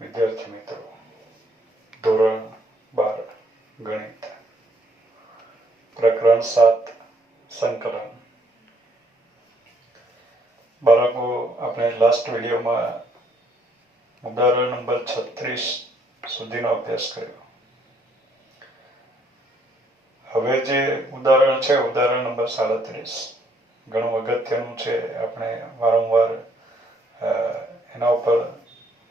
વિદ્યાર્થી મિત્રો, ધોરણ 12 ગણિત, પ્રકરણ 7 સંકલન. બાળકો, આપણે લાસ્ટ વિડીયોમાં ઉદાહરણ નંબર 36 સુધીનો અભ્યાસ કર્યો. હવે જે ઉદાહરણ છે, ઉદાહરણ નંબર 37, ઘણું અગત્યનું છે. આપણે વારંવાર એના ઉપર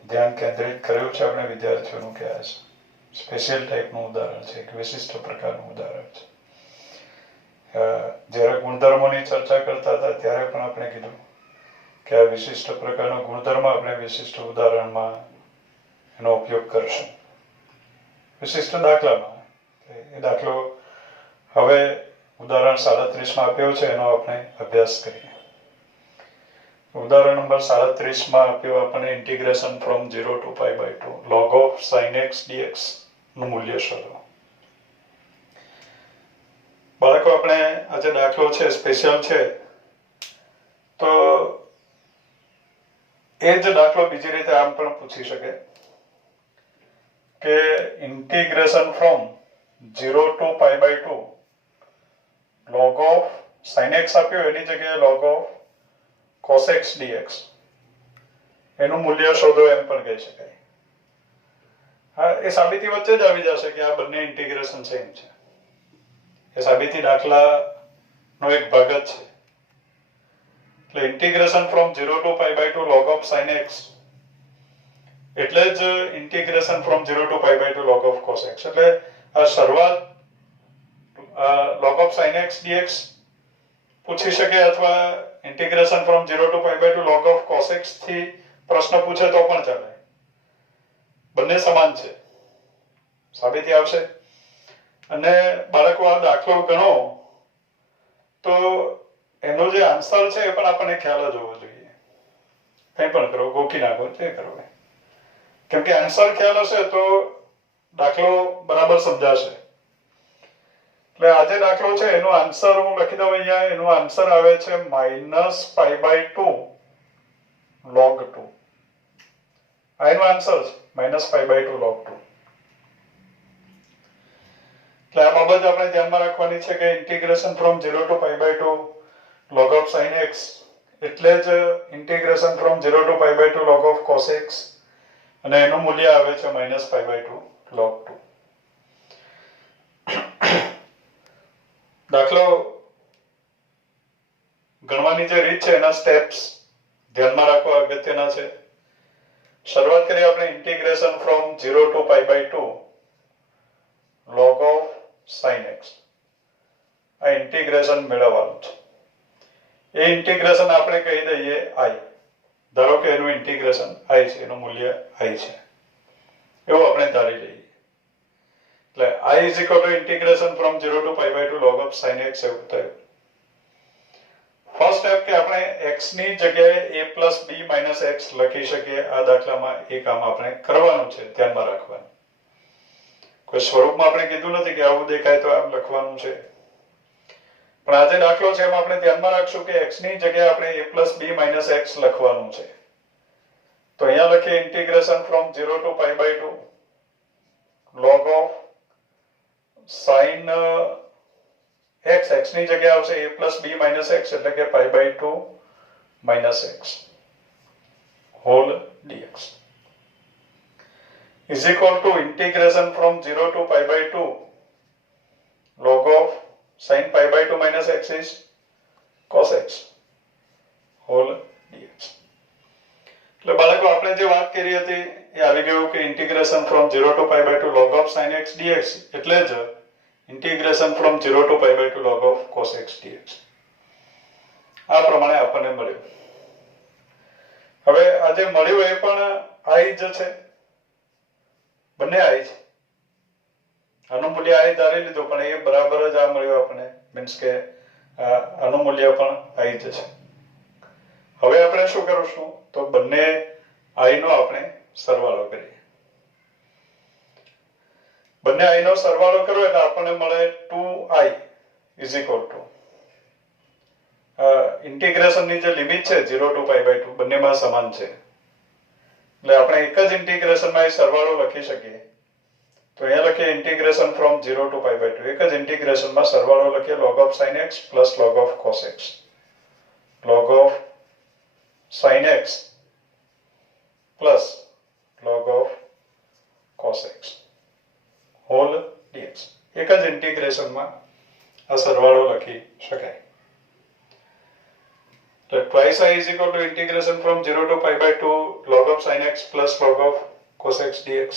ધ્યાન કેન્દ્રિત કર્યું છે. આપણે વિદ્યાર્થીઓનું કે આ સ્પેશિયલ ટાઈપનું ઉદાહરણ છે, એક વિશિષ્ટ પ્રકારનું ઉદાહરણ છે. જ્યારે ગુણધર્મોની ચર્ચા કરતા હતા ત્યારે પણ આપણે કીધું કે આ વિશિષ્ટ પ્રકારનો ગુણધર્મ આપણે વિશિષ્ટ ઉદાહરણમાં એનો ઉપયોગ કરશું, વિશિષ્ટ દાખલામાં. એ દાખલો હવે ઉદાહરણ 37માં આપ્યો છે, એનો આપણે અભ્યાસ કરીએ. ઉદાહરણ નંબર 37માં આપ્યો આપણને integration from 0 to π/2 log of sin x dx નું મૂલ્ય શોધો. બાળકો, આપણે આ જે દાખલો છે સ્પેશિયલ છે, તો એ જ દાખલો બીજી રીતે આમ પણ પૂછી શકે કે integration from 0 to π/2 log of sin x આપ્યો, એની જગ્યાએ log of cos x dx એનું મૂલ્ય શોધો એમ પણ કહી શકાય. હા, એ સાબિતી વચ્ચે જ આવી જશે કે આ બંને ઇન્ટિગ્રેશન સેમ છે. એ સાબિતી દાખલાનો એક ભાગ જ છે. એટલે integration from 0 to π/2 log of sin x એટલે જ integration from 0 to π/2 log of cos x. એટલે આ શરૂઆત log of sin x dx પૂછી શકે, અથવા integration from 0 to π/2 log of cos x થી પ્રશ્ન પૂછે તો પણ ચાલે. બંને સમાન છે, સાબિતી આવશે. અને બાળકો, આ દાખલો ગણો તો એનો જે આન્સર છે એ પણ આપણને ખ્યાલ જ હોવો જોઈએ. કંઈ પણ કરો, ગોખી નાખો, જે કરો, કેમ કે આન્સર ખ્યાલ હશે તો દાખલો બરાબર સમજાશે. એટલે આ જે દાખલો છે એનો આન્સર હું લખી દઉં અહીંયા. એનો આન્સર આવે છે -π/2 log 2. આ એનો આન્સર છે, -π/2 log 2. એટલે આ બાબત આપણે ધ્યાનમાં રાખવાની છે કે integration from 0 to π/2 log of sin x એટલે જ integration from 0 to π/2 log of cos x, અને એનું મૂલ્ય આવે છે -π/2 log 2. દાખલો ગણવાની જે રીત છે એના સ્ટેપ્સ ધ્યાનમાં રાખવા અગત્યના છે. શરૂઆત કરીએ આપણે integration from 0 to π/2 log of sin x. આ ઇન્ટિગ્રેશન મેળવવાનું છે. એ ઇન્ટિગ્રેશન આપણે કહી દઈએ i. ધારો કે એનું ઇન્ટિગ્રેશન i છે, એનું મૂલ્ય i છે, એવું આપણે ધારી લઈએ. એટલે i is equal to integration from 0 to π/2 log of sin x એવું થયું. ફર્સ્ટ સ્ટેપ કે આપણે x ની જગ્યાએ a plus b minus x લખી શકીએ. આ દાખલામાં એ કામ આપણે કરવાનું છે, ધ્યાનમાં રાખવાનું. કોઈ સ્વરૂપમાં આપણે કીધું નથી કે આવું દેખાય તો આમ લખવાનું છે, પણ આ જે દાખલો છે એમાં આપણે ધ્યાનમાં રાખશું કે x ની જગ્યાએ આપણે a plus b minus x લખવાનું છે. તો અહીંયા લખીએ integration from 0 to π/2 log of sin x. x ની જગ્યાએ આવશે a plus b minus x એટલે કે π/2 minus x whole dx is equal to integration from 0 to π/2 log of sin π/2 minus x is cos x whole dx. એટલે બાળકો, આપણે જે વાત કરી હતી એ આવી ગયું કે integration from 0 to π/2 log of sin x dx એટલે જ integration from 0 to π/2 log of cos x dx. આ પ્રમાણે આપણને મળ્યું. હવે આ જે મળ્યું એ પણ i જ છે, બંને i છે. આનું મૂલ્ય i ધારી લીધું, પણ એ બરાબર જ આ મળ્યું આપણને, મીન્સ કે આનું મૂલ્ય પણ i જ છે. હવે આપણે શું કરીશું તો બંને i નો આપણે સરવાળો કરીએ. બંને i નો સરવાળો કરો એટલે આપણને મળે 2i is equal to ઇન્ટિગ્રેશનની જે લિમિટ છે 0 to π/2 બંનેમાં સમાન છે, એટલે આપણે એક જ ઇન્ટિગ્રેશનમાં એ સરવાળો લખી શકીએ. તો અહીંયા લખીએ integration from 0 to pi by 2. એક જ ઇન્ટિગ્રેશનમાં સરવાળો લખીએ log of sin x plus log of cos x. log of sin x plus log of cos x whole dx. એક જ ઇન્ટિગ્રેશનમાં આ સરવાળો લખી શકાય. તો twice I is equal to integration from 0 to pi by 2 log of sin x plus log of cos x dx.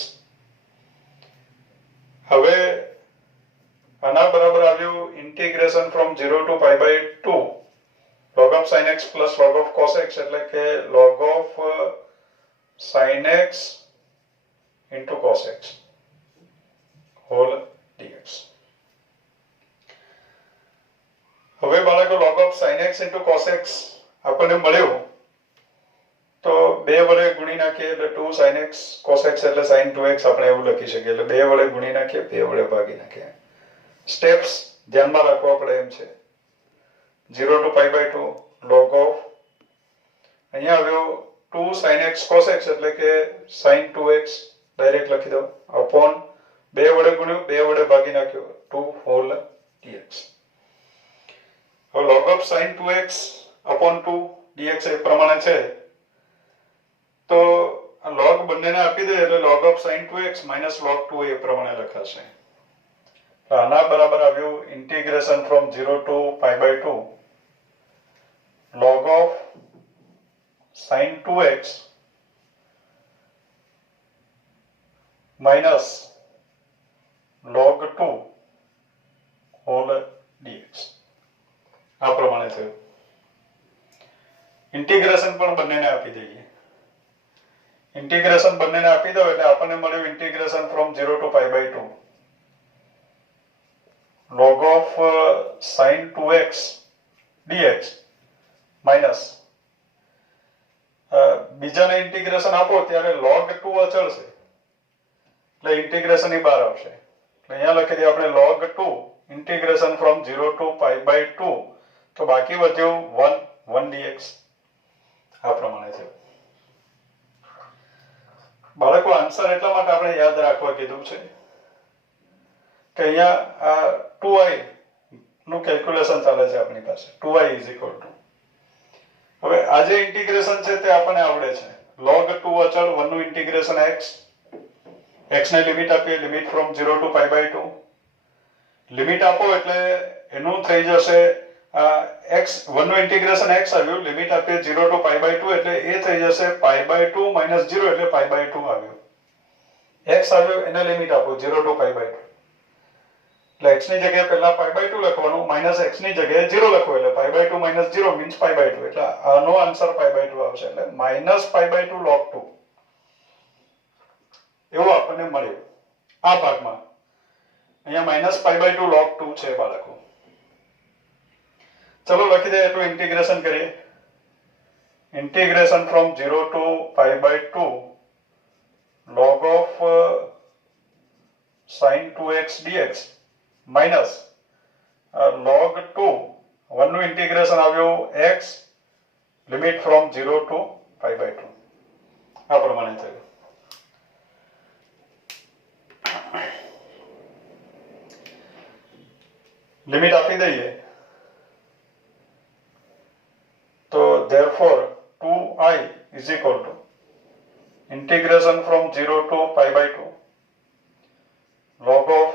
હવે આના બરાબર આવ્યું integration from 0 to pi by 2 log of sin x plus log of cos x, એટલે કે log of sin x into cos x whole dx. હવે બાળકો log of sin x into cos x આપણને મળ્યું તો 2 વડે ગુણી નાખીએ એટલે 2 sin x cos x એટલે sin 2x આપણે એવું લખી શકીએ. એટલે 2 વડે ગુણી નાખીએ, 2 વડે ભાગી નાખીએ. સ્ટેપ્સ ધ્યાનમાં રાખવા પડે એમ છે. 0 to pi by 2 log of અહીંયા આવ્યો 2 sin x cos x એટલે કે sin 2x ડાયરેક્ટ લખી દો અપોન 2 વડે ગુણ્યું, 2 વડે ભાગી નાખ્યો 2 whole dx. હવે log of sin 2x upon 2 dx એ પ્રમાણે છે. તો log બંનેને આપી દે એટલે log of sin 2x minus log 2 એ પ્રમાણે લખાશે. આના બરાબર આવ્યું integration from 0 to pi by 2 log of sin 2x minus log 2 whole dx. આ પ્રમાણે થયું. ઇન્ટિગ્રેશન પણ બંનેને આપી દઈએ. ઇન્ટિગ્રેશન બંનેને આપી દો એટલે આપણને મળ્યું integration from 0 to pi by 2 log of sin 2x dx minus બીજાને ઇન્ટિગ્રેશન આપો ત્યારે log 2 અચળ છે એટલે ઇન્ટિગ્રેશન ની બહાર આવશે. એટલે અહીંયા લખી દઈએ આપણે log 2 integration from 0 to pi by 2 તો બાકી વધ્યું 1 dx. આ પ્રમાણે છે. બાળકો આન્સર એટલા માટે આપણે યાદ રાખવા કીધું છે કે અહીંયા આ 2i નું કેલ્ક્યુલેશન ચાલે છે આપણી પાસે. 2i is equal to હવે આ જે ઇન્ટિગ્રેશન છે તે આપણને આવડે છે. log 2 અચળ 1 નું ઇન્ટિગ્રેશન x ને લિમિટ આપીએ limit from 0 to pi by 2 limit આપો એટલે એનું થઈ જશે x 1 નું ઇન્ટિગ્રેશન x આવ્યું લિમિટ આપીએ 0 to pi by 2 એટલે એ થઈ જશે pi by 2 minus 0 એટલે pi by 2 આવ્યું. x આવ્યું એને લિમિટ આપો 0 to pi by 2 એટલે x ની જગ્યાએ પહેલા pi by 2 લખવાનું minus x ની જગ્યાએ 0 લખો એટલે pi by 2 minus 0 means pi by 2 એટલે આનો આન્સર pi by 2 આવશે. એટલે minus pi by 2 log 2 એવું આપણને મળ્યું આ ભાગમાં. અહીંયા minus pi by 2 log 2 છે બાળકો. ચલો લખી દે એટલું ઇન્ટિગ્રેશન કરીએ. Integration from 0 to pi by 2 log of sin 2x dx minus log 2 1 નું ઇન્ટિગ્રેશન આવ્યું x limit from 0 to pi by 2 આ પ્રમાણે થયું. લિમિટ આપી દઈએ તો therefore 2i is equal to integration from 0 to pi by 2 log of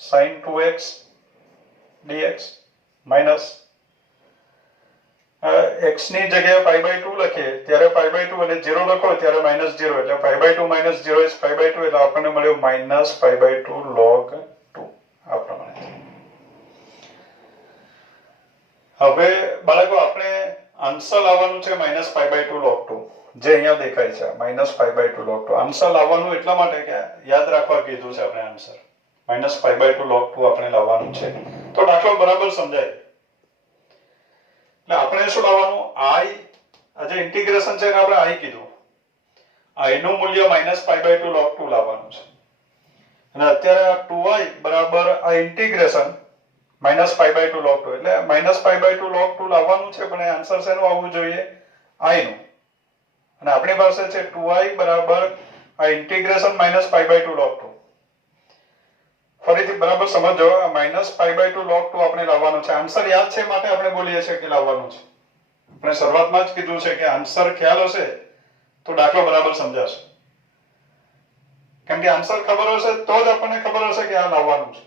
sin 2x dx minus x ની જગ્યાએ pi by 2 લખીએ ત્યારે pi by 2 અને 0 લખો ત્યારે minus 0 એટલે pi by 2 minus 0 is pi by 2 એટલે આપણને મળ્યું minus pi by 2 log 2 આ પ્રમાણે. હવે બાળકો આપણે આન્સર લાવવાનું છે minus pi by 2 log 2 જે અહીંયા દેખાય છે minus pi by 2 log 2. Answer લાવવાનું એટલા માટે કે યાદ રાખવા કીધું છે આપણે answer minus pi by 2 log 2 આપણે લાવવાનું છે તો દાખલો બરાબર સમજાય. એટલે આપણે શું લાવવાનું i આ જે ઇન્ટિગ્રેશન છે એને આપણે i કીધું i નું મૂલ્ય minus pi by 2 log 2 લાવવાનું છે અને અત્યારે આ 2i બરાબર આ integration minus pi by 2 log 2 એટલે minus pi by 2 log 2 લાવવાનું છે પણ આન્સર શેનું આવવું જોઈએ i નું. અને આપણી પાસે છે 2i બરાબર આ ઇન્ટિગ્રેશન -π/2 log 2. ફરીથી બરાબર સમજો, આ -π/2 log 2 આપણે લાવવાનું છે. આન્સર યાદ છે માટે આપણે બોલીએ છીએ કે લાવવાનું છે. આપણે શરૂઆતમાં જ કીધું છે કે આન્સર ખ્યાલ હશે તો દાખલો બરાબર સમજાશે. કેમ કે આન્સર ખબર હશે તો જ આપણને ખબર હશે કે આ લાવવાનું છે.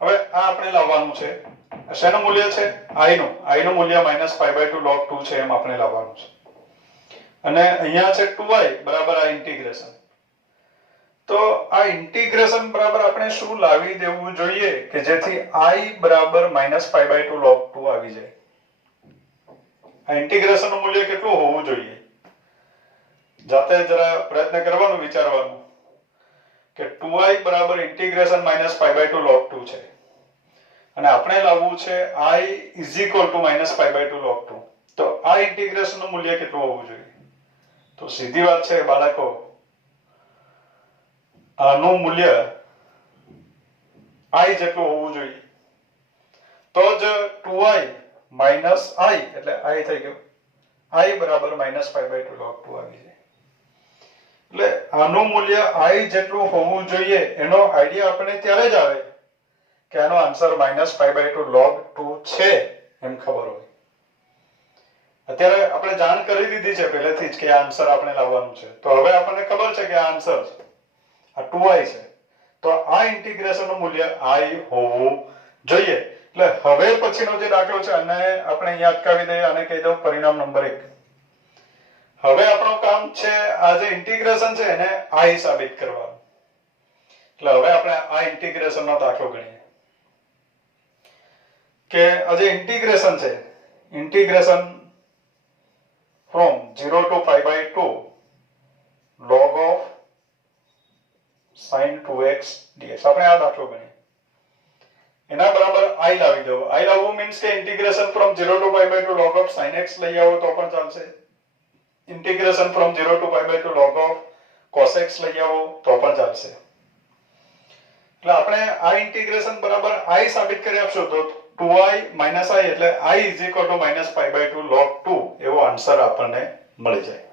હવે આ આપણે લાવવાનું છે. શેનું મૂલ્ય છે? i નું મૂલ્ય -π/2 log 2 છે એમ આપણે લાવવાનું છે. અને અહીંયા છે 2i બરાબર આ ઇન્ટિગ્રેશન. તો આ ઇન્ટિગ્રેશન બરાબર આપણે શું લાવી દેવું જોઈએ કે જેથી i બરાબર -π/2 log 2 આવી જાય. આ ઇન્ટિગ્રેશન નું મૂલ્ય કેટલું હોવું જોઈએ? જાતે જરા પ્રયત્ન કરવાનું, વિચારવાનું કે 2i બરાબર ઇન્ટિગ્રેશન -π/2 log 2 છે અને આપણે લાવવું છે i = -π/2 log 2. તો આ ઇન્ટિગ્રેશન નું મૂલ્ય કેટલું હોવું જોઈએ? તો સીધી વાત છે બાળકો, આનું મૂલ્ય i જેટલું હોવું જોઈએ. તો જ 2i માઇનસ i એટલે i થઈ ગયું, i બરાબર -π/2 log 2 આવી જાય. એટલે આનું મૂલ્ય i જેટલું હોવું જોઈએ એનો આઈડિયા આપણને ત્યારે જ આવે કે આનો આન્સર -π/2 log 2 છે એમ ખબર હોય. અત્યારે આપણે જાણ કરી દીધી છે પહેલેથી જ કે આ આન્સર આપણે લાવવાનું છે. તો હવે આપણને ખબર છે કે આ આન્સર છે, આ 2i છે. તો આ ઇન્ટિગ્રેશન નું મૂલ્ય i હોવું જોઈએ. એટલે હવે પછીનો જે દાખલો છે અને આપણે અહીંયા અટકાવી દઈએ, આને કહી દઉં પરિણામ નંબર 1. હવે આપણું કામ છે આ જે ઇન્ટિગ્રેશન છે એને i સાબિત કરવાનું. એટલે હવે આપણે આ ઇન્ટિગ્રેશન નો દાખલો ગણીએ કે આ જે ઇન્ટિગ્રેશન છે, integration from 0 to π/2 log of sin 2x dx. આપણે આ દાખલો ગણીએ. એના બરાબર i લાવી દો. i લાવવું મીન્સ કે integration from 0 to π/2 log of sin x લઈ આવો તો પણ ચાલશે. Integration from 0 to π/2 log of cos x લઈ આવો તો પણ ચાલશે. એટલે આપણે આ ઇન્ટિગ્રેશન બરાબર i સાબિત કરી આપશો તો 2i - i એટલે i = -π/2 log 2 એવો આન્સર આપણને મળી જાય.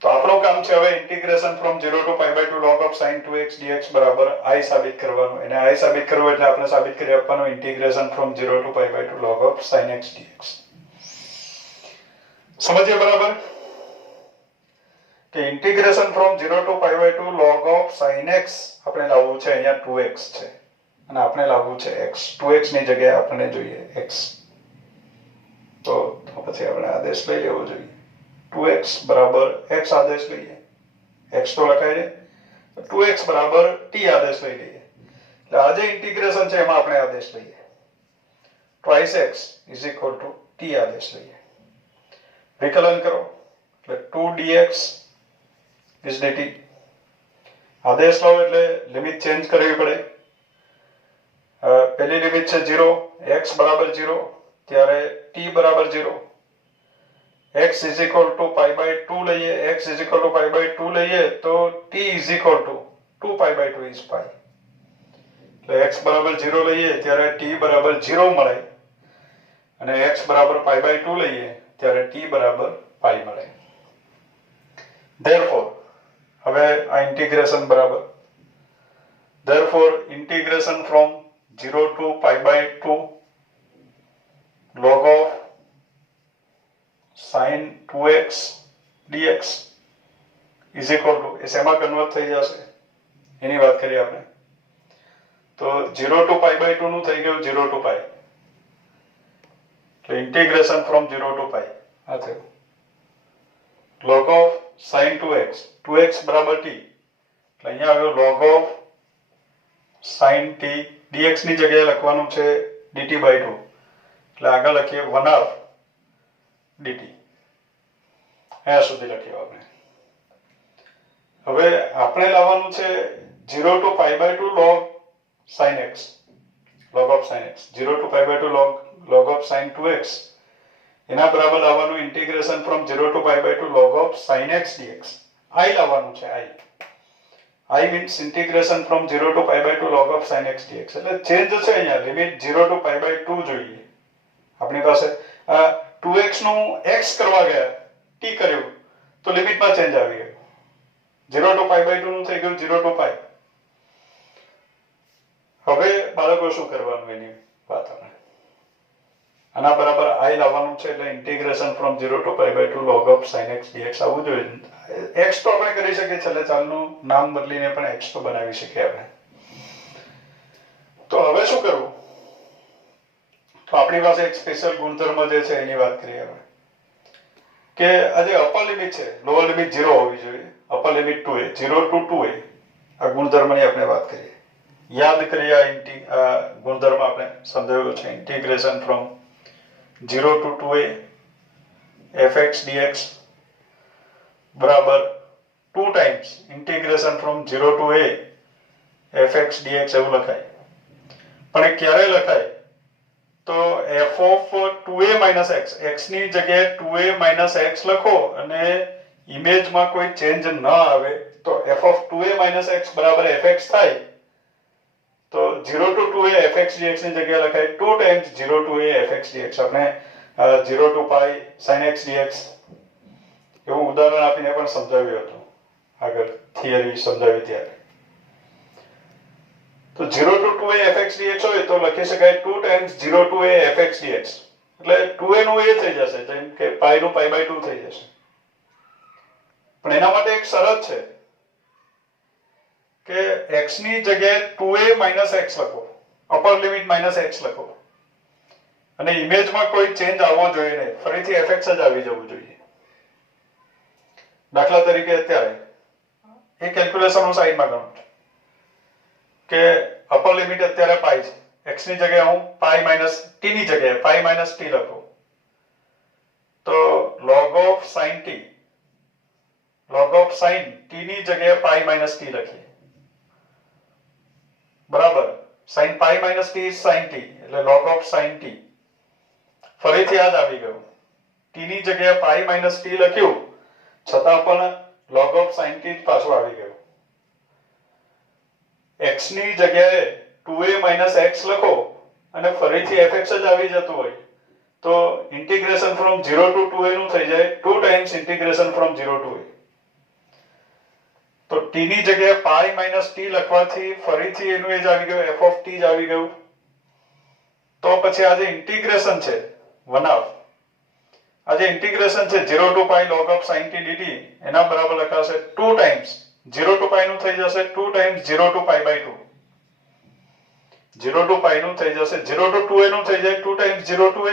તો આપણું કામ છે હવે integration from 0 to π/2 log of sin 2x dx બરાબર i સાબિત કરવાનું. એને i સાબિત કરવું એટલે આપણે સાબિત કરી આપવાનું integration from 0 to π/2 log of sin x dx. સમજીએ બરાબર કે integration from 0 to π/2 log of sin x આપણે લાવવું છે, અહીંયા 2x છે અને આપણે લાવવું છે x. 2x ની જગ્યાએ આપણને જોઈએ x. તો પછી આપણે આદેશ લઈ લેવો જોઈએ. 2x બરાબર x આદેશ લઈએ, x તો લખાય છે, 2x બરાબર t આદેશ લઈ લઈએ. એટલે આ જે ઇન્ટિગ્રેશન છે એમાં આપણે આદેશ લઈએ, twice x = t આદેશ લઈએ. વિકલન કરો એટલે 2dx is dt. આદેશ લો એટલે લિમિટ ચેન્જ કરવી પડે. પહેલી લિમિટ છે 0, x બરાબર 0 ત્યારે t બરાબર 0. x = π/2 લઈએ, x = π/2 લઈએ તો t = 2π/2 is π. એટલે x બરાબર 0 લઈએ ત્યારે t બરાબર 0 મળે અને x બરાબર π/2 લઈએ ત્યારે t બરાબર π મળે. therefore હવે આ ઇન્ટિગ્રેશન બરાબર, therefore integration from 0 to π/2 log of sin 2x dx is equal to, એ શેમાં કન્વર્ટ થઈ જશે એની વાત કરીએ આપણે. તો 0 to π/2 નું થઈ ગયું 0 to π. તો ઇન્ટિગ્રેશન from 0 to π આ થયું log of sin 2x, 2x બરાબર t. એટલે અહીંયા આવ્યો log of sin t dx ની જગ્યાએ લખવાનું છે dt/2. એટલે આગળ લખીએ 1/2 dt. અહીંયા સુધી લખ્યું આપણે. હવે આપણે લાવવાનું છે 0 to π/2 log sin x, log of sin x. 0 to π/2 log of sin 2x એના બરાબર લાવવાનું integration from 0 to π/2 log of sin x dx. i લાવવાનું છે i. i means integration from 0 to π/2 log of sin x dx. એટલે change છે અહીંયા limit 0 to π/2 જોઈએ. આપણી પાસે 2x નું x કરવા ગયા t કર્યું તો લિમિટમાં ચેન્જ આવી ગયો 0 to pi by 2 નું થઈ ગયું 0 to pi હવે બાળકો શું કરવાનું એની વાત આપણે આના બરાબર i લાવવાનું છે એટલે integration from 0 to pi by 2 log of sin x dx આવવું જોઈએ x તો આપણે કરી શકીએ છેલ્લે ચાલનું નામ બદલીને પણ x તો બનાવી શકીએ આપણે તો હવે શું કરવું તો આપણી પાસે એક સ્પેશિયલ ગુણધર્મ જે છે એની વાત કરીએ આપણે કે આ જે અપર લિમિટ છે લોઅર લિમિટ 0 હોવી જોઈએ upper limit 2a 0 to 2a આ ગુણધર્મની આપણે વાત કરીએ યાદ કરીએ આ ગુણધર્મ આપણે સમજાવ્યો છે integration from 0 to 2a fx dx બરાબર 2 times integration from 0 to a fx dx એવું લખાય પણ એ ક્યારે લખાય તો f of 2a minus x x ની જગ્યાએ 2a minus x લખો અને ઇમેજમાં કોઈ ચેન્જ ન આવે તો f of 2a minus x બરાબર fx થાય તો 0 to 2a fx dx ની જગ્યાએ લખાય 2 times 0 to a fx dx આપણે 0 to pi sin x dx એવું ઉદાહરણ આપીને પણ સમજાવ્યું હતું આગળ થિયરી સમજાવી ત્યારે તો 0 to 2a fx dx હોય તો લખી શકાય 2 times 0 to a fx dx એટલે 2a નું a થઈ જશે જેમ કે pi નું pi by 2 થઈ જશે પણ એના માટે એક શરત છે કે x ની જગ્યાએ 2a minus x લખો અપર લિમિટ minus x લખો અને ઇમેજમાં કોઈ ચેન્જ આવવો જોઈએ નહીં ફરીથી fx જ આવી જવું જોઈએ દાખલા તરીકે અત્યારે એ કેલ્ક્યુલેશન હું સાઈડમાં ગણું કે અપર લિમિટ અત્યારે પાઈ છે x ની જગ્યાએ હું પાઈ માઈનસ t ની જગ્યાએ પાઈ માઈનસ t લખું તો log of sin t ની જગ્યાએ પાઈ માઈનસ t લખીએ બરાબર sin pi minus t is sin t એટલે log of sin t ફરીથી આ જ આવી ગયું t ની જગ્યાએ પાઈ માઈનસ t લખ્યું છતાં પણ log of sin t પાછું આવી ગયું x ની જગ્યાએ 2a minus x લખો અને ફરીથી fx જ આવી જતું હોય તો ઇન્ટિગ્રેશન ફ્રોમ 0 to 2a નું થઈ જાય 2 times integration from 0 to a તો t ની જગ્યાએ પાઈ માઈનસ t લખવાથી ફરીથી એનું એ જ આવી ગયું f of t જ આવી ગયું તો પછી આ જે ઇન્ટિગ્રેશન છે 1/2 આ જે ઇન્ટિગ્રેશન છે 0 to pi log of sin t dt એના બરાબર લખાશે 2 times 0 to pi નું થઈ જશે 2 times 0 to pi by 2 0 to pi નું થઈ જશે 0 to 2a નું થઈ જાય 2 times 0 to a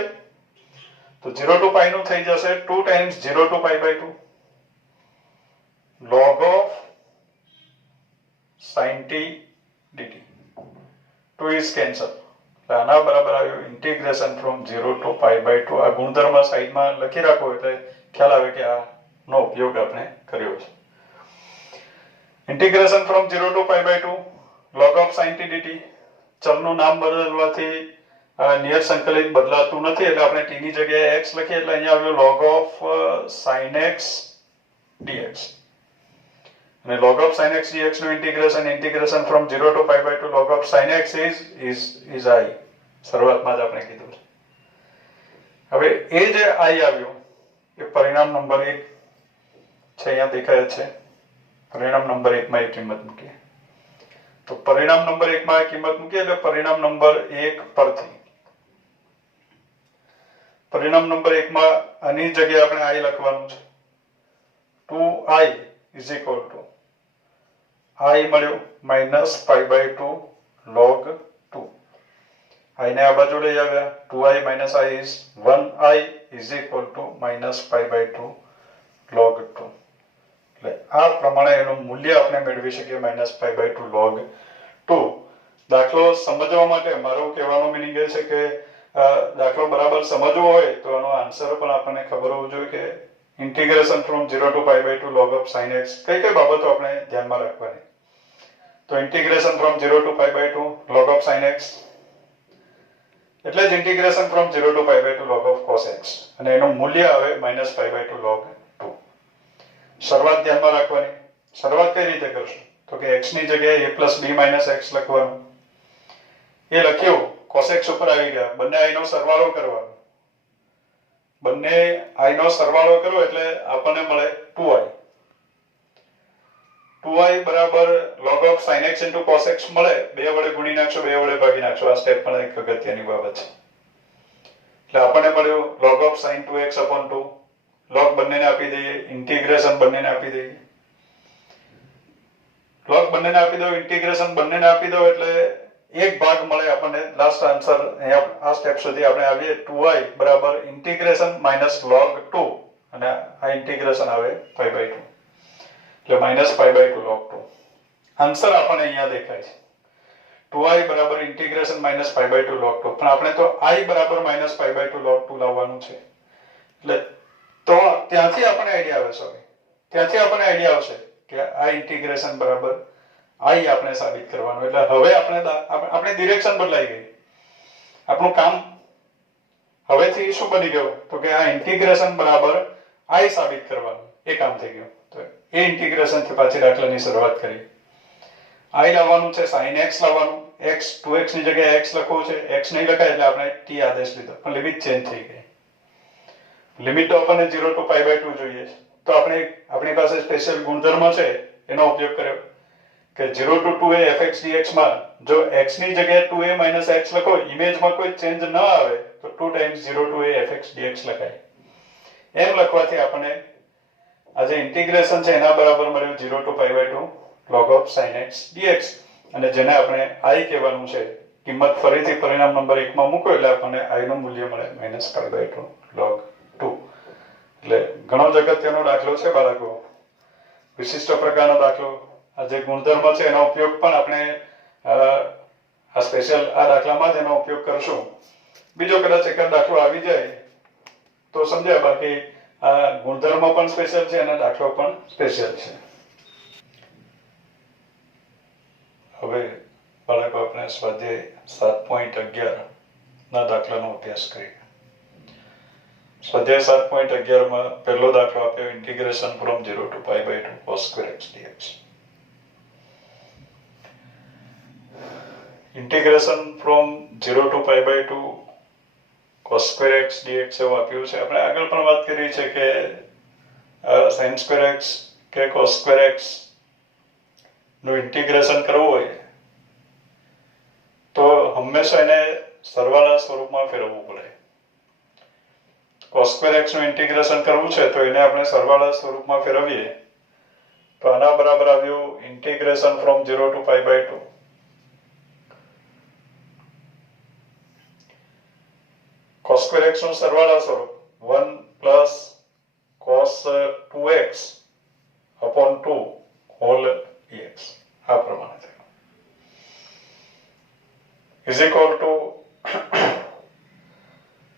તો 0 to pi નું થઈ જશે 2 times 0 to pi by 2 log of sin t dt 2 is cancel આના બરાબર આવ્યું integration from 0 to pi by 2 આ ગુણધર્મ સાઈડમાં લખી રાખો એટલે ખ્યાલ આવે કે આનો ઉપયોગ આપણે કર્યો છે integration from 0 to pi by 2 log of sin t dt ચલનું નામ બદલવાથી નિયત સંકલિત બદલાતું નથી એટલે આપણે t ની જગ્યાએ x લખીએ એટલે અહીંયા આવ્યું log of sin x dx અને log of sin x dx નું integration from 0 to pi by 2 log of sin x is I શરૂઆતમાં જ આપણે કીધું છે હવે એ જે I આવ્યો એ પરિણામ નંબર 1 છે અહીંયા દેખાય છે પરિણામ નંબર 1 માં એ કિંમત મૂકીએ તો પરિણામ નંબર 1 માં કિંમત મૂકીએ એટલે પરિણામ નંબર 1 પરથી પરિણામ નંબર 1 માં આની જગ્યાએ આપણે I લખવાનું છે 2i is equal to I મળ્યું minus pi by 2 log 2 I ને આ બાજુ લઈ આવ્યા 2i minus I is 1i is equal to minus pi by 2 log 2 એટલે આ પ્રમાણે એનું મૂલ્ય આપણે મેળવી શકીએ minus pi by 2 log 2 દાખલો સમજવા માટે મારું કહેવાનો મીનિંગ એ છે કે દાખલો બરાબર સમજવો હોય તો એનો આન્સર પણ આપણને ખબર હોવું જોઈએ કે integration from 0 to pi by 2 log of sin x કઈ કઈ બાબતો આપણે ધ્યાનમાં રાખવાની તો integration from 0 to pi by 2 log of sin x એટલે જ integration from 0 to pi by 2 log of cos x અને એનું મૂલ્ય આવે minus pi by 2 log 2 શરૂઆત ધ્યાનમાં રાખવાની શરૂઆત કઈ રીતે કરશું તો કે x ની જગ્યાએ a plus b minus x લખવાનું એ લખ્યું cos x ઉપર આવી ગયા બંને i નો સરવાળો કરવાનો બંને i નો સરવાળો કરો એટલે આપણને મળે 2i. 2i બરાબર log of sin x into cos x મળે. બે વડે ગુણી નાખશો, બે વડે ભાગી નાખશો. આ સ્ટેપ પણ એક અગત્યની બાબત છે. એટલે આપણને મળ્યું log of sin 2x upon 2. log બંનેને આપી દઈએ, ઇન્ટિગ્રેશન બંનેને આપી દઈએ. log બંનેને આપી દો, ઇન્ટિગ્રેશન બંનેને આપી દો એટલે એક ભાગ મળે આપણને. લાસ્ટ આન્સર આ સ્ટેપ સુધી આપણે આવીએ 2i બરાબર ઇન્ટિગ્રેશન માઇનસ log 2 અને આ ઇન્ટિગ્રેશન આવે π/2 એટલે માઇનસ π/2 log 2. આન્સર આપણને અહીંયા દેખાય છે 2i બરાબર ઇન્ટિગ્રેશન માઇનસ π/2 log 2. પણ આપણે તો i બરાબર માઇનસ π/2 log 2 લાવવાનું છે. એટલે તો ત્યાંથી આપણને આઈડિયા આવે છે. ત્યાંથી આપણને આઈડિયા આવશે કે આ ઇન્ટિગ્રેશન બરાબર i આપણે સાબિત કરવાનું. એટલે હવે આપણે ડિરેક્શન બદલાઈ ગઈ. આપણું કામ હવેથી શું બની ગયું તો કે આ ઇન્ટિગ્રેશન બરાબર i સાબિત કરવાનું. એ કામ થઈ ગયું. તો એ ઇન્ટિગ્રેશન થી પાછી દાખલાની શરૂઆત કરી. i લાવવાનું છે, sin x લાવવાનું. x 2x ની જગ્યાએ x લખવું છે. x નહીં લખાય એટલે આપણે t આદેશ લીધો, પણ લિમિટ ચેન્જ થઈ ગઈ. લિમિટ તો આપણને 0 to π/2 જોઈએ છે. તો આપણી પાસે સ્પેશિયલ ગુણધર્મ છે, એનો ઉપયોગ કર્યો કે 0 to 2a fx dx માં જો x ની જગ્યાએ 2a minus x લખો, ઇમેજમાં કોઈ ચેન્જ ન આવે તો 2 times 0 to a fx dx લખાય. એમ લખવાથી આપણને આ જે ઇન્ટિગ્રેશન છે એના બરાબર મળ્યું 0 to π/2 log of sin x dx. અને જેને આપણે i કહેવાનું છે, કિંમત ફરીથી પરિણામ નંબર 1 માં મૂકો એટલે આપણને i નું મૂલ્ય મળે -π/2 log 2. એટલે ઘણો જ અગત્યનો દાખલો છે બાળકો. વિશિષ્ટ પ્રકારનો દાખલો. આ જે ગુણધર્મ છે એનો ઉપયોગ પણ આપણે આ સ્પેશિયલ આ દાખલામાં જ એનો ઉપયોગ કરશું. બીજો કદાચ એક દાખલો આવી જાય તો સમજાય. બાકી આ ગુણધર્મ પણ સ્પેશિયલ છે અને દાખલો પણ સ્પેશિયલ છે. હવે બાળકો આપણે સ્વાધ્યાય 7.11 ના દાખલાનો અભ્યાસ કરીએ. સ્વાધ્યાય 7.11 માં પહેલો દાખલો આપ્યો integration from 0 to π/2 cos square x dx. Integration from 0 to π/2 cos square x dx એવું આપ્યું છે. આપણે આગળ પણ વાત કરી છે કે sin square x કે cos square x નું ઇન્ટિગ્રેશન કરવું હોય તો હંમેશા એને સરવાળા સ્વરૂપમાં ફેરવવું પડે. cos square x નું ઇન્ટિગ્રેશન કરવું છે તો એને આપણે સરવાળા સ્વરૂપમાં ફેરવીએ તો આના બરાબર આવ્યું integration from 0 to π/2 cos square x નું સરવાળા સ્વરૂપ 1 plus cos 2x upon 2 whole dx આ પ્રમાણે થયું is equal to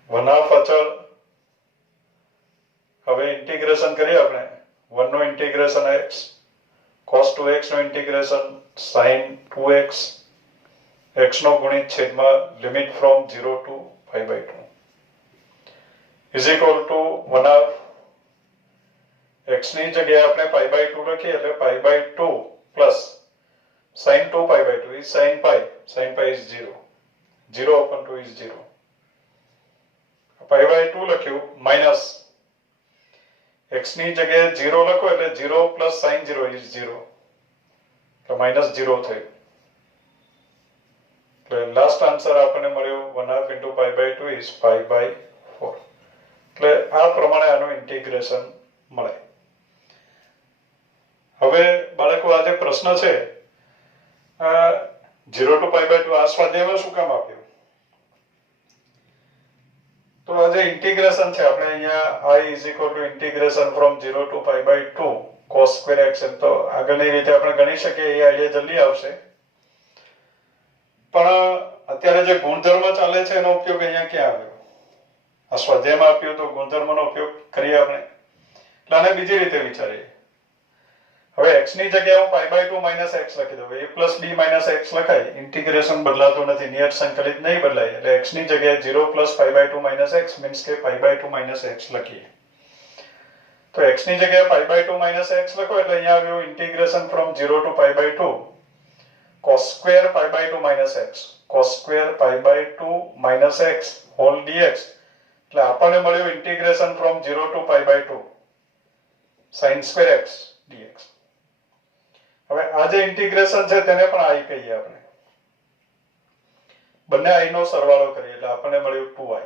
1/2 અચળ. હવે ઇન્ટિગ્રેશન કરીએ આપણે 1 નો ઇન્ટિગ્રેશન x, cos 2x નો ઇન્ટિગ્રેશન sin 2x, x નો ગુણિત છેદમાં limit from 0 to π/2 is equal to 1/2 x ની જગ્યાએ આપણે π/2 લખીએ એટલે π/2 plus sin 2 π/2 is sin pi. Sin pi is 0. 0 upon 2 is 0. π/2 લખ્યું minus x ની જગ્યાએ 0 લખો એટલે 0 plus sin 0 is 0. તો -0 થયું. એટલે લાસ્ટ આન્સર આપણને મળ્યું 1/2 into π/2 is π/4. એટલે આ પ્રમાણે આનું ઇન્ટિગ્રેશન મળે. હવે બાળકો આ જે પ્રશ્ન છે 0 to π/2 આ સ્વાધ્યાયમાં શું કામ આપ્યું? તો આ જે ઇન્ટિગ્રેશન છે આપણે અહીંયા i is equal to integration from 0 to π/2 cos square x તો આગળની રીતે આપણે ગણી શકીએ. એ આઈડિયા જલ્દી આવશે. પણ અત્યારે જે ગુણધર્મ ચાલે છે એનો ઉપયોગ અહીંયા ક્યાં આવ્યો? આ સ્વાધ્યાયમાં આપ્યું તો ગુણધર્મનો ઉપયોગ કરીએ આપણે. એટલે આને બીજી રીતે વિચારીએ. હવે x ની જગ્યાએ હું π/2 minus x લખી દઉં. a plus b minus x લખાય. ઇન્ટિગ્રેશન બદલાતું નથી, નિયત સંકલિત નહીં બદલાય. એટલે x ની જગ્યાએ 0 plus π/2 minus x means કે π/2 minus x લખીએ. તો x ની જગ્યાએ π/2 minus x લખો એટલે અહીંયા આવ્યું integration from 0 to π/2 cos square π/2 minus x. cos square π/2 minus x whole dx એટલે આપણને મળ્યું integration from 0 to pi by 2 sin square x dx. હવે આ જે ઇન્ટિગ્રેશન છે તેને પણ i કહીએ આપણે. બંને i નો સરવાળો કરીએ એટલે આપણને મળ્યું 2i.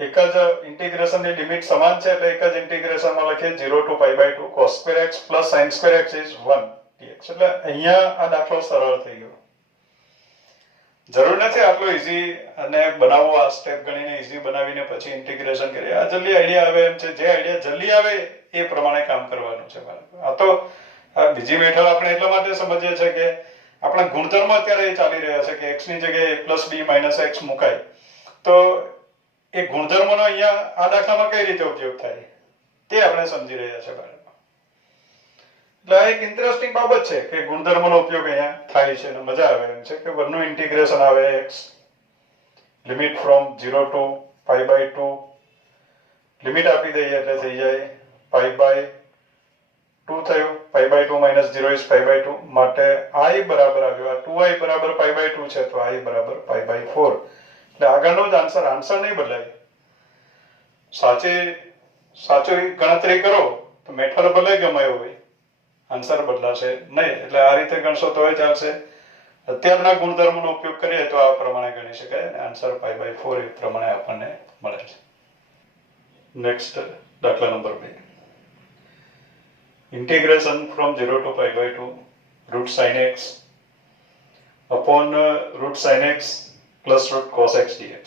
એક જ ઇન્ટિગ્રેશનની લિમિટ સમાન છે એટલે એક જ ઇન્ટિગ્રેશનમાં લખીએ 0 to pi by 2 cos square x plus sin square x is 1 dx. એટલે અહીંયા આ દાખલો સરળ થઈ ગયો. જરૂર નથી આટલો ઈઝી અને બનાવવો, આ સ્ટેપ ગણીને ઈઝી બનાવીને પછી ઇન્ટિગ્રેશન કરીએ. આ જલ્દી આઈડિયા આવે એમ છે, જે આઈડિયા જલ્દી આવે એ પ્રમાણે કામ કરવાનું છે. આ તો આ બીજી મેથડ આપણે એટલા માટે સમજીએ છીએ કે આપણા ગુણધર્મ અત્યારે એ ચાલી રહ્યા છે કે x ની જગ્યાએ a plus b minus x મુકાય તો એ ગુણધર્મનો અહીંયા આ દાખલામાં કઈ રીતે ઉપયોગ થાય તે આપણે સમજી રહ્યા છે બાળકો. એટલે એક ઇન્ટરેસ્ટિંગ બાબત છે કે ગુણધર્મનો ઉપયોગ અહીંયા થાય છે અને મજા આવે એમ છે કે બંને ઇન્ટિગ્રેશન આવે x limit from 0 to pi by 2 limit આપી દઈએ એટલે થઈ જાય પાઈ બાય 2 થયું. Pi by 2 minus 0 is pi by 2 માટે i બરાબર આવ્યો. આ 2i બરાબર પાઈ બાય 2 છે તો i બરાબર પાઈ બાય 4. એટલે આગળનો જ આન્સર નહીં બદલાય. સાચી ગણતરી કરો તો મેથડ ભલે ગમે હોય આન્સર બદલાશે નહીં. એટલે આ રીતે ગણશો તોય ચાલશે. અત્યારના ગુણધર્મનો ઉપયોગ કરીએ તો આ પ્રમાણે ગણી શકાય અને આન્સર પાઈ બાય 4 એ પ્રમાણે આપણને મળે છે. નેક્સ્ટ દાખલા number 2. Integration from 0 to pi by 2 root sin x upon root sin x plus root cos x dx.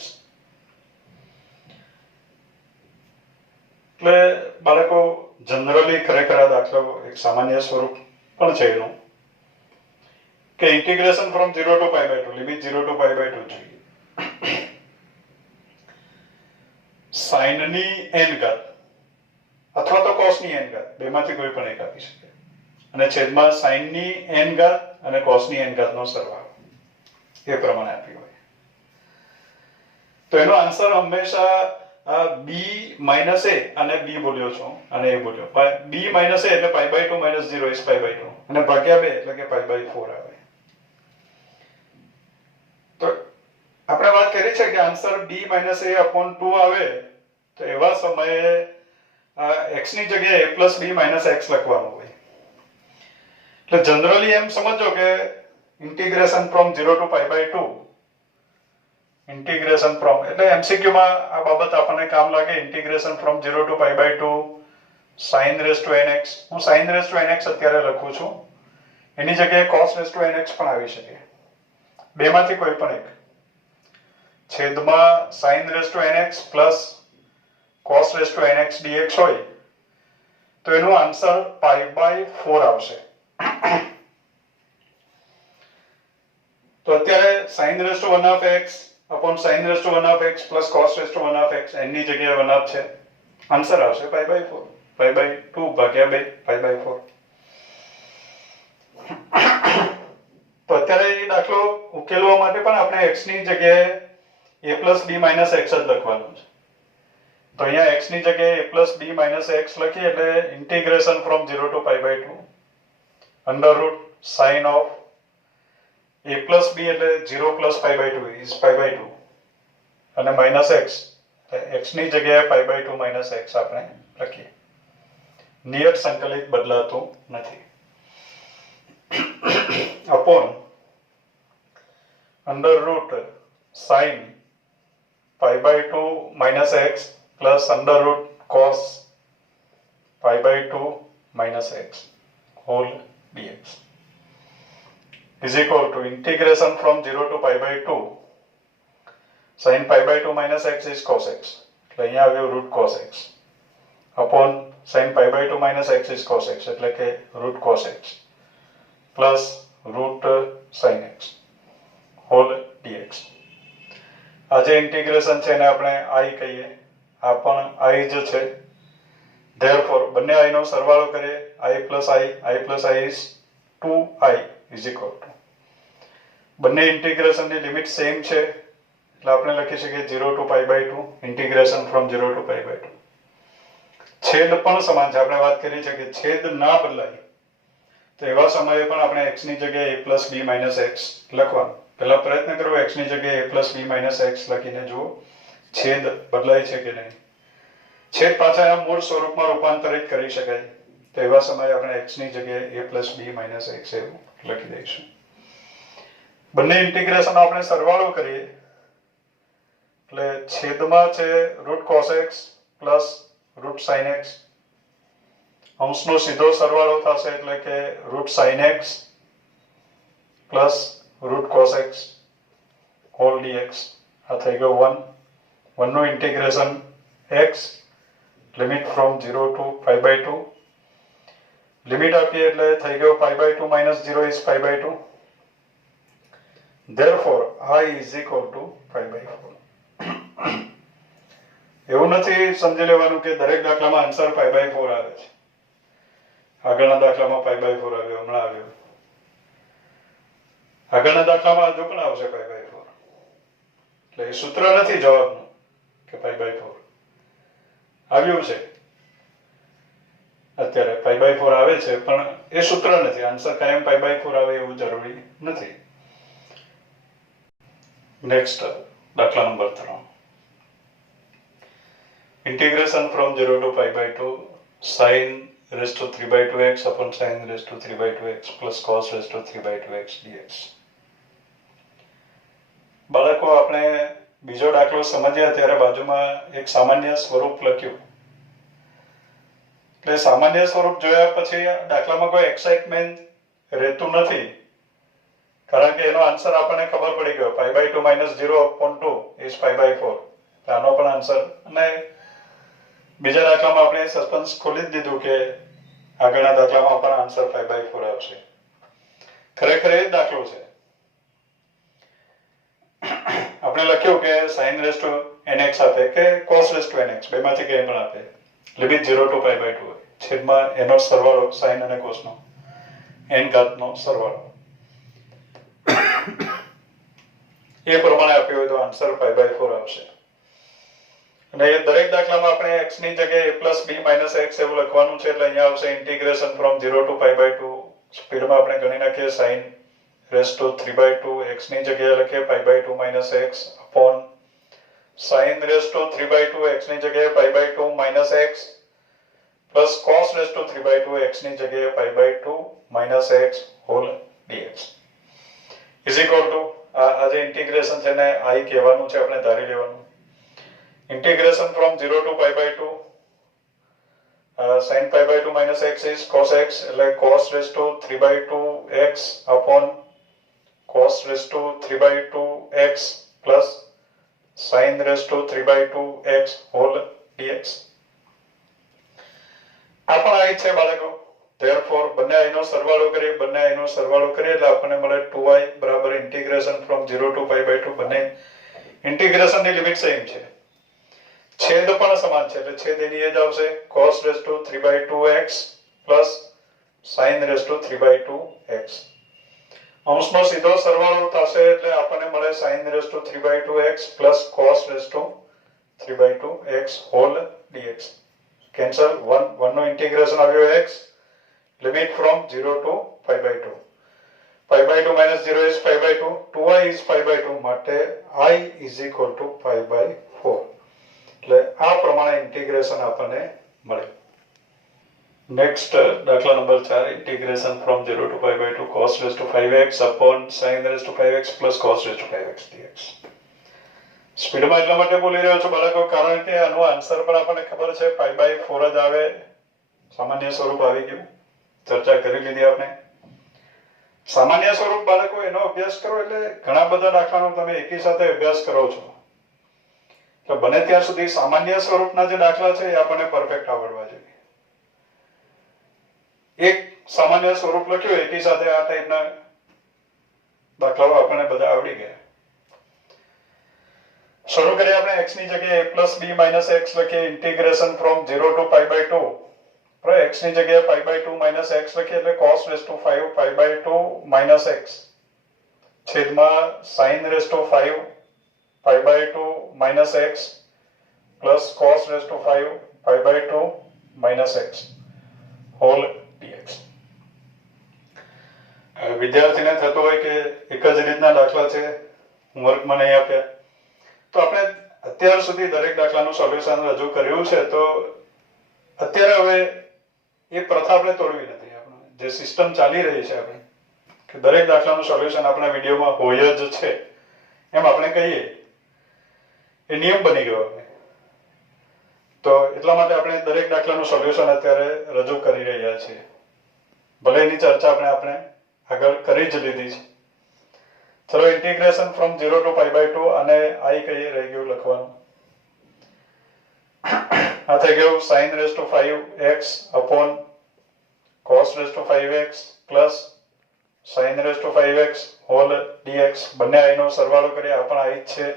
એટલે બાળકો જનરલી ખરેખર આ દાખલો એક સામાન્ય સ્વરૂપ પણ છે એનું કે integration from 0 to pi by 2 limit 0 to pi by 2 જોઈએ. sin ની n ઘાત અથવા તો cos ની n ઘાત બેમાંથી કોઈ પણ એક આપી શકે અને છેદમાં sin ની n ઘાત અને cos ની n ઘાતનો સરવાળો એ પ્રમાણે આપ્યું હોય તો એનો આન્સર હંમેશા b minus a અને b બોલ્યો છું અને a બોલ્યો b minus a એટલે pi by 2 minus 0 is pi by 2 અને ભાગ્યા 2 એટલે કે પાઈ બાય 4 આવે. તો આપણે વાત કરી છે કે answer b minus a upon 2 આવે તો એવા સમયે x ની જગ્યાએ a plus b minus x લખવાનું હોય. એટલે જનરલી એમ સમજો કે integration from 0 to pi by 2 integration from એટલે એમસીક્યુ માં આ બાબત આપણને કામ લાગે. Integration from 0 to pi by 2 sin raised to nx. હું sin raised to nx અત્યારે લખું છું, એની જગ્યાએ cos raised to nx પણ આવી શકે. બેમાંથી કોઈ પણ એક છેદમાં sin raised to nx plus cos raised to nx dx હોય તો એનો આન્સર પાઈ બાય 4 આવશે. તો અત્યારે sin raised to 1 of x upon sin raised to 1 of x plus cos raised to 1 of x n ની જગ્યાએ 1 of છે. Answer આવશે પાઈ બાય 4. પાઈ બાય 2 ભાગ્યા 2 પાઈ બાય 4. તો અત્યારે એ દાખલો ઉકેલવા માટે પણ આપણે x ની જગ્યાએ a plus b minus x જ લખવાનું છે. તો અહીંયા x ની જગ્યાએ a plus b minus x લખીએ એટલે integration from 0 to pi by 2 under root sin of a plus b એટલે 0 plus pi by 2 is pi by 2 અને minus x x ની જગ્યાએ પાઈ બાય 2 minus x આપણે લખીએ. નિયત સંકલિત બદલાતું નથી. upon under root sin pi by 2 minus x plus under root cos pi by 2 minus x whole dx is equal to integration from 0 to pi by 2 sin pi by 2 minus x is cos x એટલે અહીંયા આવ્યું root cos x upon sin pi by 2 minus x is cos x એટલે કે root cos x plus root sin x whole dx. આ જે integration છે એને આપણે i કહીએ. આ પણ i જ છે. therefore બંને i નો સરવાળો કરીએ i plus i is 2i is equal to બંને ઇન્ટિગ્રેશનની લિમિટ સેમ છે એટલે આપણે લખી શકીએ 0 to pi by 2 integration from 0 to pi by 2. છેદ પણ સમાન છે. આપણે વાત કરી છે કે છેદ ના બદલાય તો એવા સમયે પણ આપણે x ની જગ્યાએ a plus b minus x લખવાનું પહેલા પ્રયત્ન કરો x ની જગ્યાએ a plus b minus x લખીને જુઓ છેદ બદલાય છે કે નહીં. છેદ પાછા મૂળ સ્વરૂપમાં રૂપાંતરિત કરી શકાય તો એવા સમયે આપણે x ની જગ્યાએ a plus b minus x એવું લખી દઈશું. બંને ઇન્ટિગ્રેશન આપણે સરવાળો કરીએ એટલે છેદમાં છે root cos x plus root sin x, અંશનો સીધો સરવાળો થશે એટલે કે root sin x plus root cos x whole dx. આ થઈ ગયો 1. 1 નું integration x limit from 0 to π/2 limit આપીએ એટલે થઈ ગયો π/2 minus 0 is π/2. therefore I is equal to π/4. એવું નથી સમજી લેવાનું કે દરેક દાખલામાં આન્સર π/4 આવે છે. આગળના દાખલામાં π/4 આવ્યો, હમણાં આવ્યો, આગળના દાખલામાં હજુ પણ આવશે π/4. એટલે એ સૂત્ર નથી જવાબનું કે π/4 આવ્યું છે. અત્યારે π/4 આવે છે પણ એ સૂત્ર નથી. આન્સર કાયમ π/4 આવે એવું જરૂરી નથી. નેક્સ્ટ દાખલા number 3. Integration from 0 to π/2 sin raised to 3/2x upon sin raised to 3/2x plus cos raised to 3/2x dx. બાળકો આપણે બીજો દાખલો સમજ્યા ત્યારે બાજુમાં એક સામાન્ય સ્વરૂપ લખ્યું. એટલે સામાન્ય સ્વરૂપ જોયા પછી દાખલામાં કોઈ એક્સાઇટમેન્ટ રહેતું નથી કારણ કે એનો આન્સર આપણને ખબર પડી ગયો. π/2 minus 0/2 is π/4. આનો પણ આન્સર. અને બીજા દાખલામાં આપણે સસ્પેન્સ ખોલી જ દીધું કે આગળના દાખલામાં પણ આન્સર π/4 આવશે. ખરેખર એ જ દાખલો છે. આપણે લખ્યું કે sin raised to nx આપે કે cos raised to nx, બેમાંથી કંઈ પણ આપે. લિમિટ 0 ટુ π/2 હોય. છેદમાં એનો સરવાળો sin અને cos નો n ઘાતનો સરવાળો એ પ્રમાણે આપ્યો હોય તો આન્સર π/4 આવશે. અને એ દરેક દાખલામાં આપણે x ની જગ્યાએ a plus b minus x એવું લખવાનું છે એટલે અહીંયા આવશે ઇન્ટિગ્રેશન ફ્રોમ 0 ટુ π/2. સ્પીડમાં આપણે ગણી નાખીએ sin raised to 3/2 x ની જગ્યાએ લખીએ π/2 minus x upon sin raised to 3/2 x ની જગ્યાએ π/2 minus x plus cos raised to 3/2 x ની જગ્યાએ π/2 minus x whole dx is equal to આ જે ઇન્ટિગ્રેશન છે ને I કહેવાનું છે, આપણે ધારી લેવાનું. Integration from 0 to π/2 sin π/2 minus x is cos x એટલે cos raised to 3/2x upon cos raised to 3/2x plus sin raised to 3/2x whole dx. આ પણ I છે બાળકો. therefore બંને I નો સરવાળો કરીએ એટલે આપણને મળે 2i બરાબર ઇન્ટિગ્રેશન ફ્રોમ 0 ટુ π/2. બંને ઇન્ટિગ્રેશનની લિમિટ સેમ છે. છેદ પણ સમાન છે એટલે છેદ એની એ જ આવશે cos raised to 3/2x plus sin raised to 3/2x. અંશનો સીધો સરવાળો થશે એટલે આપણને મળે sin raised to 3/2x plus cos raised to 3/2x whole dx. Cancel. 1 નો ઇન્ટિગ્રેશન આવ્યો x limit from 0 to π/2. π/2 minus 0 is π/2. 2i is π/2 માટે I is equal to π/4. એટલે આ પ્રમાણે ઇન્ટિગ્રેશન આપણને મળે. નેક્સ્ટ દાખલા number 4. Integration from 0 to π/2 cos raised to 5x upon sin raised to 5x plus cos raised to 5x dx. સ્પીડમાં એટલા માટે બોલી રહ્યો છું બાળકો કારણ કે આનો આન્સર પણ આપણને ખબર છે π/4 જ આવે. સામાન્ય સ્વરૂપ આવી ગયું, ચર્ચા કરી લીધી આપણે. સામાન્ય સ્વરૂપ બાળકો એનો અભ્યાસ કરો એટલે ઘણા બધા દાખલાનો તમે એકી સાથે અભ્યાસ કરો છો. તો બને ત્યાં સુધી સામાન્ય સ્વરૂપના જે દાખલા છે એ આપણને પરફેક્ટ આવડવા જોઈએ. એક સામાન્ય સ્વરૂપ લખ્યું એકી સાથે આ ટાઈપના દાખલાઓ આપણને બધા આવડી ગયા. શરૂ કરીએ આપણે x ની જગ્યાએ a plus b minus x લખીએ ઇન્ટિગ્રેશન ફ્રોમ 0 ટુ π/2. x ની જગ્યાએ π/2 માઇનસ x લખીએ એટલે cos raised to 5 π/2 minus x છેદમાં sin raised to 5 π/2 minus x plus cos raised to 5 π/2 minus x whole dx. વિદ્યાર્થીને થતું હોય કે એક જ રીતના દાખલા છે, હોમવર્કમાં નહીં આપ્યા, તો આપણે અત્યાર સુધી દરેક દાખલાનું સોલ્યુશન રજૂ કર્યું છે, તો અત્યારે હવે એ પ્રથા આપણે તોડવી નથી. આપણે જે સિસ્ટમ ચાલી રહી છે આપણે કે દરેક દાખલાનું સોલ્યુશન આપણા વિડીયોમાં હોય જ છે એમ આપણે કહીએ, એ નિયમ બની ગયો આપણે. તો એટલા માટે આપણે દરેક દાખલાનું સોલ્યુશન અત્યારે રજૂ કરી રહ્યા છીએ. ભલે એની ચર્ચા આપણે આગળ કરી જ લીધી છે. ચલો, ઇન્ટિગ્રેશન ફ્રોમ 0 to π/2 અને આઈ કહીએ રહી ગયું લખવાનું. આ થઈ ગયું sin raised to 5x upon cos raised to 5x plus sin raised to 5x whole dx. બંને આઈ નો સરવાળો કરીએ, આ પણ આઈ જ છે.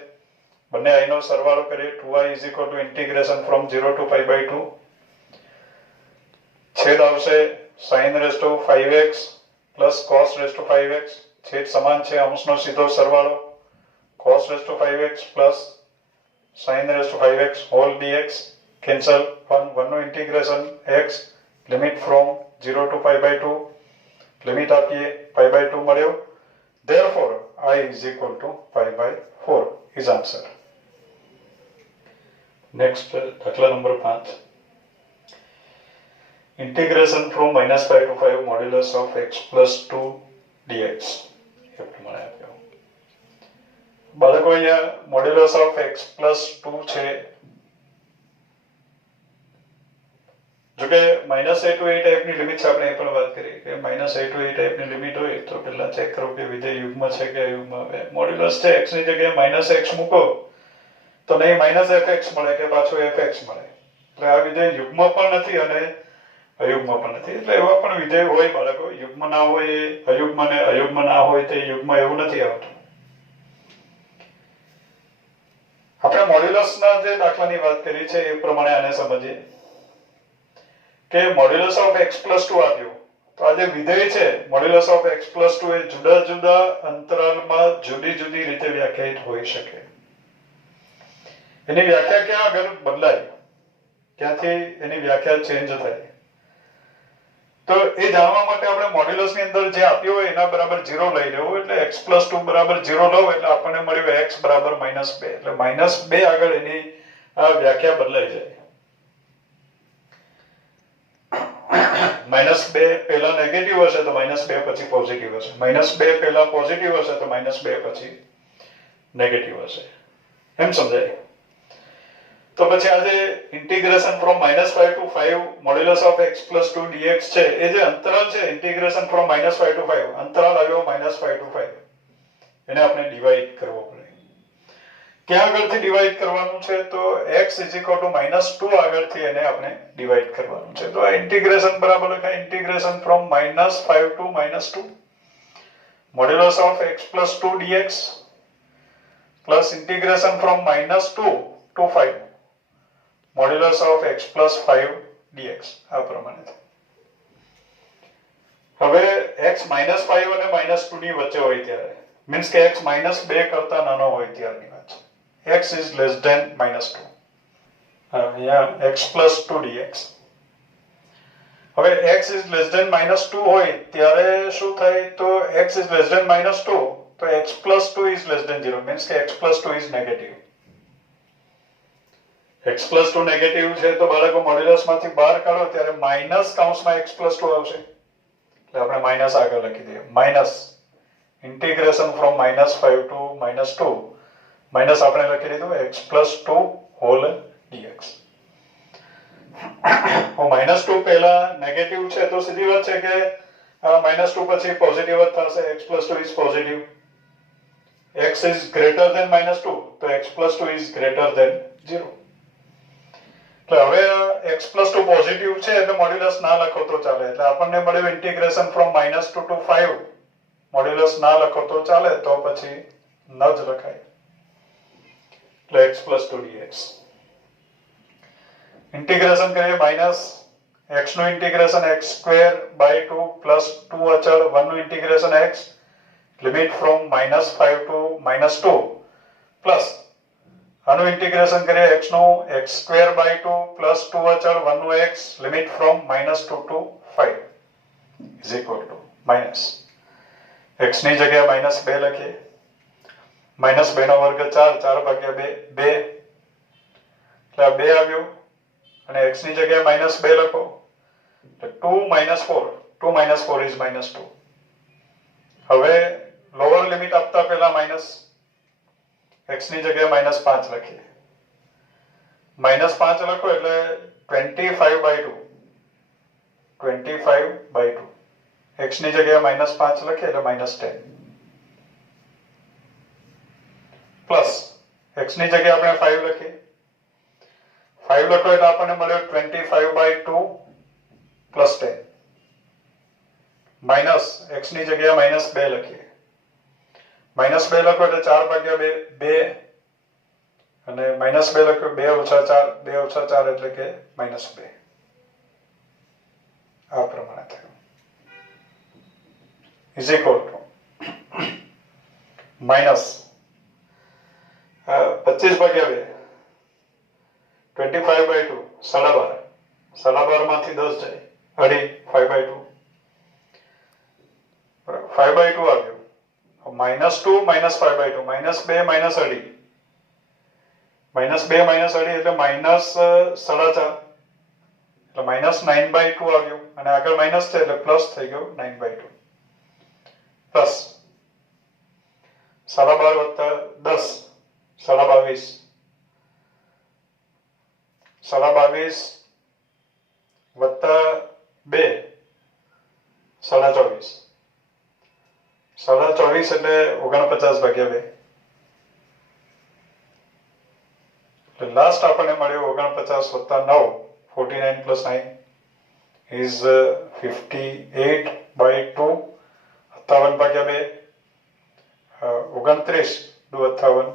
બંને આઈ નો સરવાળો કરીએ, 2i is equal to integration from 0 to π/2. છેદ આવશે sin raised to 5x plus cos raised to 5x. છેદ સમાન છે, અંશનો સીધો સરવાળો cos raised to 5x plus sin raised to 5x whole dx. Cancel, 1 નું integration x, limit from 0 to π/2, limit આપીએ π/2 મળ્યો. therefore I is equal to π/4 is answer. next દાખલા number 5. integration from -5 to 5 modulus of x plus 2 dx. એ પ્રમાણે આપ્યો. બાળકો અહીંયા modulus of x plus 2 છે. જો કે -a to a ટાઈપની લિમિટ છે, આપણે એ પણ વાત કરી કે -a to a ટાઈપની લિમિટ હોય તો પહેલા ચેક કરો કે વિધેય યુગ્મ છે કે અયુગ્મ. મોડ્યુલસ છે x ની જગ્યાએ -x મૂકો તો નહીં -fx મળે કે પાછું fx મળે. એટલે આ વિધેય યુગ્મ પણ નથી અને અયુગ્મ પણ નથી. એટલે એવા પણ વિધેય હોય બાળકો, યુગ્મ ના હોય એ અયુગ્મ ને અયુગ્મ ના હોય તે યુગ્મ, એવું નથી આવતું. આપણે મોડ્યુલસના જે દાખલાની વાત કરી છે એ પ્રમાણે આને સમજીએ કે મોડ્યુલસ ઓફ x plus 2 આપ્યું, તો આ જે વિધેય છે મોડ્યુલસ ઓફ x plus 2 એ જુદા જુદા અંતરાલમાં જુદી જુદી રીતે વ્યાખ્યાયિત હોઈ શકે. એની વ્યાખ્યા ક્યાં આગળ બદલાય, ક્યાંથી એની વ્યાખ્યા ચેન્જ થાય, તો એ જાણવા માટે આપણે મોડ્યુલસની અંદર જે આપ્યું હોય એના બરાબર 0 લઈ લેવું. એટલે x plus 2 બરાબર 0 લો એટલે આપણને મળ્યું x બરાબર -2. એટલે -2 આગળ એની વ્યાખ્યા બદલાઈ જાય. -2 પહેલા નેગેટિવ હશે તો -2 પછી પોઝિટિવ હશે, -2 પહેલા પોઝિટિવ હશે તો -2 પછી નેગેટિવ હશે. એમ સમજાય? તો પછી આ જે integration from -5 to 5 modulus of x plus 2 dx છે, એ જે અંતરાલ છે ઇન્ટિગ્રેશન ફ્રોમ -5 to 5, અંતરાલ આવ્યો -5 to 5, એને આપણે ડિવાઈડ કરવો પડે. ક્યાં આગળથી ડિવાઈડ કરવાનું છે, તો x is equal to -2 આગળથી એને આપણે ડિવાઈડ કરવાનું છે. તો આ ઇન્ટિગ્રેશન બરાબર લખાય, integration from -5 to -2 modulus of x plus 2 dx plus integration from -2 to 5 modulus of x plus 5 dx. આ પ્રમાણે. હવે x -5 અને -2 ની વચ્ચે હોય ત્યારે, મીન્સ કે x -2 કરતા નાનો હોય ત્યારની વાત છે. x is less than -2. અહીંયા x plus 2 dx. હવે x is less than -2 હોય ત્યારે શું થાય, તો x is less than -2 તો x plus 2 is less than 0, means કે x plus 2 is negative. x plus 2 negative છે તો બાળકો મોડ્યુલસમાંથી બહાર કાઢો ત્યારે માઈનસ કૌંસમાં x plus 2 આવશે. એટલે આપણે માઈનસ આગળ લખી દઈએ. Minus integration from -5 to -2 minus આપણે લખી દીધું x plus 2 whole dx. -2 પહેલા નેગેટિવ છે તો સીધી વાત છે કે -2 પછી પોઝિટિવ જ થશે. x plus 2 is positive. x is greater than -2 તો x plus 2 is greater than 0. એટલે હવે x plus 2 પોઝિટિવ છે એટલે મોડ્યુલસ ના લખો તો ચાલે. એટલે આપણને મળ્યું ઇન્ટિગ્રેશન ફ્રોમ -2 to 5 મોડ્યુલસ ના લખો તો ચાલે, તો પછી ન જ લખાય. એટલે x plus 2 dx. ઇન્ટિગ્રેશન કરીએ માઈનસ x નું ઇન્ટિગ્રેશન x² / 2 પ્લસ 2 અચળ 1 નું integration x, limit from -5 to -2 plus આનું ઇન્ટિગ્રેશન કરીએ x નું x² / 2 પ્લસ 2 અચળ 1 નું x, limit from -2 to 5 is equal to minus x ની જગ્યાએ -2 લખીએ. -2 નો વર્ગ 4, 4 ભાગ્યા 2 એટલે 2 આવ્યું. અને x ની જગ્યાએ -2 લખો તો 2 - 4, 2 - 4 is -2. હવે લોઅર લિમિટ આપતા પહેલા x ની જગ્યાએ -5 લખીએ. -5 લખો એટલે 25/2, 25/2. x ની જગ્યાએ -5 લખીએ એટલે -10 પ્લસ x ની જગ્યાએ આપણે 5 લખીએ. 5 લખો એટલે આપણને મળ્યો 25/2 પ્લસ 10 માઇનસ x ની જગ્યાએ -2 લખીએ. -2 લખો એટલે 4 ભાગ્યા 2 અને -2 લખ્યો 2 - 4, 2 - 4 એટલે કે -2. આ પ્રમાણે થયું. ઇઝ ઇક્વલ ટુ માઇનસ 25/2, 25/2, 12.5, 12.5 માંથી 10 જાય, અઢી, 5/2, 5/2 આવ્યું. -2 - 5/2, -2 - અઢી, -2 - અઢી એટલે -4.5 એટલે -9/2 આવ્યું. અને આગળ માઇનસ છે એટલે પ્લસ થઈ ગયું 9/2 પ્લસ 12.5 + 10, 22, 22 વત્તા 2, 24, 24 એટલે 49/2. એટલે લાસ્ટ આપણને મળ્યો 49 વત્તા 9, 49 + 9 is 58/2, 57/2, 29 × 58.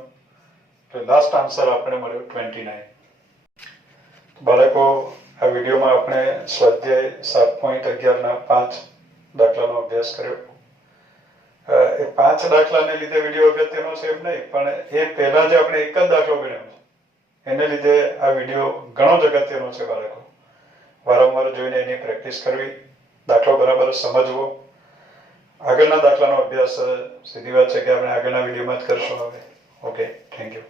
એટલે લાસ્ટ આન્સર આપણે મળ્યો 29. બાળકો, આ વિડીયોમાં આપણે સ્વાધ્યાય 7.11 ના 5 દાખલાનો અભ્યાસ કર્યો. એ 5 દાખલાને લીધે વિડીયો અગત્યનો છે એમ નહીં, પણ એ પહેલા જે આપણે એક જ દાખલો ગણ્યો છે એને લીધે આ વિડીયો ઘણો જ અગત્યનો છે બાળકો. વારંવાર જોઈને એની પ્રેક્ટિસ કરવી, દાખલો બરાબર સમજવો. આગળના દાખલાનો અભ્યાસ સીધી વાત છે કે આપણે આગળના વિડીયોમાં જ કરશું હવે. Okay, thank you.